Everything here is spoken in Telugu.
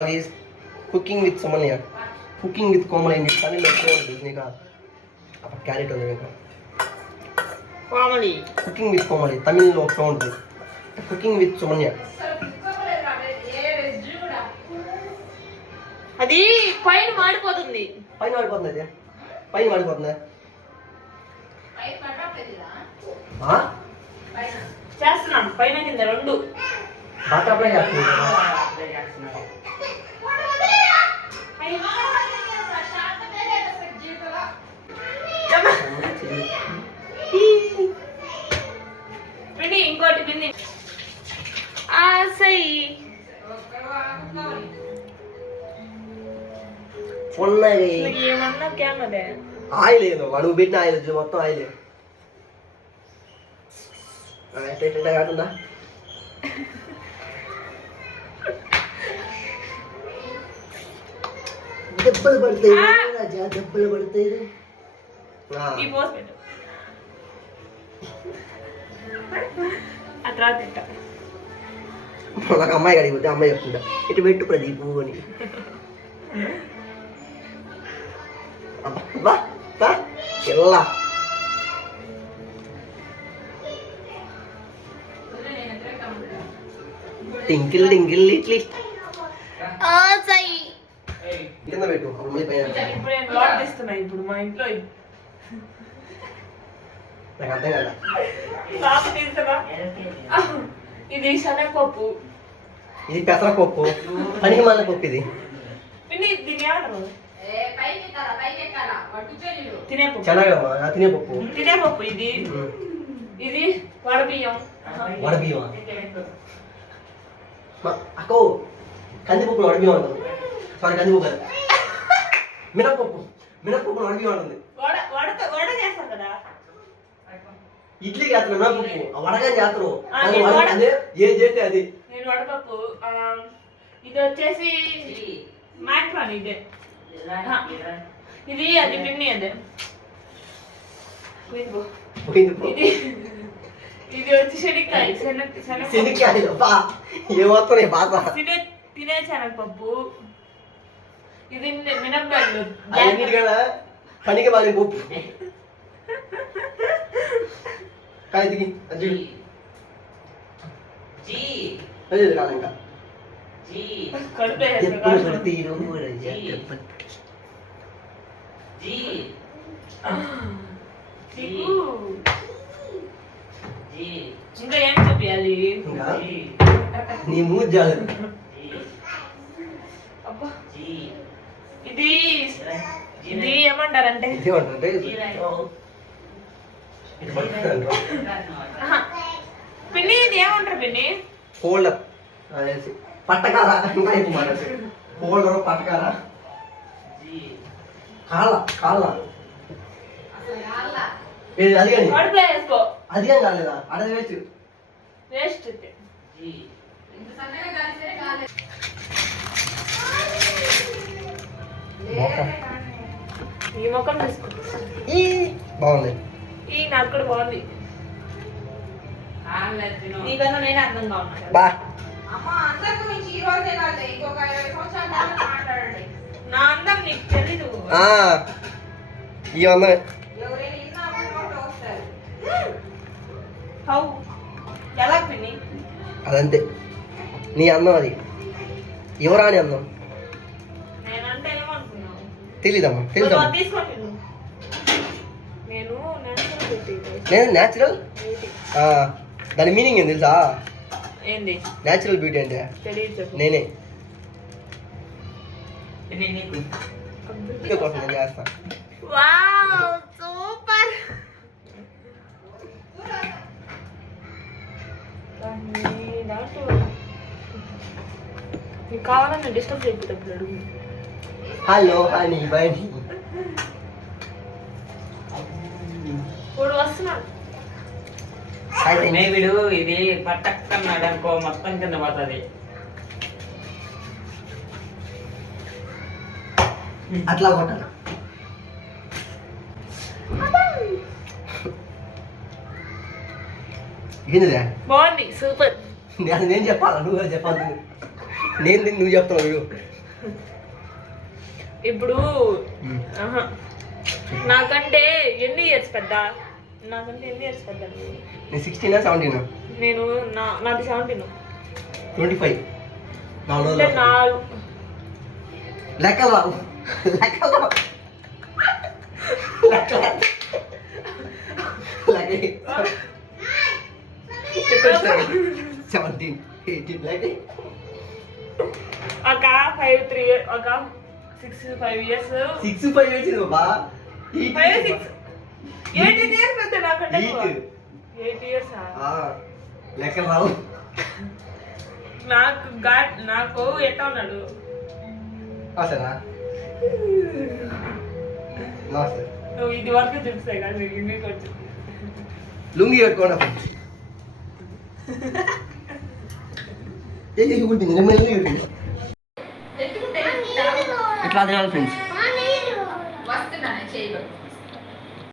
is cooking with someone here. Cooking with Komal in this channel देखने का अब कैरेट होने का Family. Cooking with Komal Tamil लोग front they Cooking with someone here. అది పైన మాడిపోతుంది. పైన మాడిపోతుంది అది పైన మాడిపోతుంది ఆ పైన చేస్తున్నాను పైన కింద రెండు బాగా అప్లై చేస్తున్నాను పిన్ని ఇంకోటి పిన్ని సై ఉన్నాయి ఏమన్నా క్యామదే ఆయిల్ ఏదో నువ్వు పెట్టిన ఆయిల్ మొత్తం ఆయిల్ ఎట్లా కాకుండా దెబ్బలు పడతాయి రాజా దెబ్బలు పడతాయి ఈ పోస్ పెట్టు అట్లా తింటా నాకు అమ్మాయి అడిగిపోతే అమ్మాయి చెప్తుంటా ఇటు పెట్టు ప్రదీపు అని అబ్బా బా ఎల్లా టింకిల్ టింకిల్ లిట్లీ సై కింద పెట్టు అమ్మాయి పైన ఇప్పుడు నేను లాట్ ఇస్తున్నా ఇప్పుడు మా ఇంట్లో నాకు అర్థం కదా బాబు తీస్తావా ఇది శనగపప్పు ఇది పెసరపప్పు పనికి మాలిన పప్పు ఇది పిన్ని దీని ఏమంటారు తినేపప్పు శనగమ్మా తినేపప్పు తినేపప్పు ఇది ఇది వడబియ్యం వడబియ్యం అక్కో కందిపప్పు వడబియ్యం ఉంటుంది సారీ కందిపప్పు కాదు మినపప్పు మినపప్పు వడబియ్యం ఉంటుంది వడ చేస్తాం కదా ఇడ్లీ చేస్తారు మినపప్పు వడగా చేస్తారు అదే ఏం చేస్తే అది నేను వడపప్పు ఇది వచ్చేసి మ్యాక్రాన్ ఇదే ఇది అది పిన్ని అదే ఇది ఇది వచ్చి శనక్కాయ శనక్కాయలు బా ఏమవుతున్నాయి బాగా తినే శనగపప్పు ఇది మినపగుళ్ళు అన్నిటికన్నా పనికి బాగా పప్పు కాయ దిగి అది అదే కాదు ఇంకా ఎప్పుడు పడితే ఈ రోజు ఇంకా ఏం చూపించాలి నీ మూడు జాలు అబ్బా ఇది ఇది ఏమంటారంటే పిన్ని ఇది ఏమంటారు పిన్ని ఫోల్డర్ పట్టకార ఫోల్డర్ పట్టకార కాళ్ళ కాళ్ళ అది కానీ కడుపులో వేసుకో అది కానీ కాలేదా అదే వేస్ట్ వేస్ట్ ఈ ముఖం తీసుకో బాగుంది ఈ నాకు కూడా బాగుంది నీకన్నా నేను అందంగా ఉన్నా బా నా అందం నీకు తెలీదు ఈ అందమే హౌ ఎలా పిన్ని అదంతే నీ అందం అది యువరాణి అందం నేనంటే ఏమనుకున్నావు తెలీదమ్మా తెలీదమ్మా తీసుకోండి నేను న్యాచురల్ దాని మీనింగ్ ఏం తెలుసా ఏంది న్యాచురల్ బ్యూటీ అంటే తెలియదు నేనే కోసం నేను చేస్తా వావ్ సూపర్ నీకు కావాలని డిస్టర్బ్ చేయకపోతే అడుగు హలో హనీ బనీ ఇప్పుడు వస్తున్నాడు వీడు ఇది పట్టక్కన్నాడు అనుకో మొత్తం కింద పోతుంది అట్లా కొట్టాలి ఏంటిదే బాగుంది సూపర్ నేను చెప్పాలా నువ్వు చెప్పాలి నేను తిని నువ్వు చెప్తావు ఇగో. ఇప్పుడు ఆహా. నాకంటే ఎన్ని ఇయర్స్ పెద్ద నువ్వు? నేను 16 17 నేను నాది 17. 25 4 అంటే రోజులు లెక్కలు రావు. లెక్కలు రావు. లెక్కలు రావు. లెక్క 17 18 లెక్క ఒక 5 3 ఒక 6 5 ఇయర్స్ 6 5 వేసింది బాబా. 5 6 18 ఇయర్స్ పెద్ద నాకంటే 8 ఇయర్స్ లెక్కలు రావు. నాకు ఎట్లా ఉన్నాడు సరేనా నువ్వు ఇది వరకు చూపిస్తాయి కదా ఇంటికి వచ్చి లుంగి కట్టుకోండి ఎట్లా తినాలి ఫ్రెండ్స్? వస్తున్నాను చేయగలరు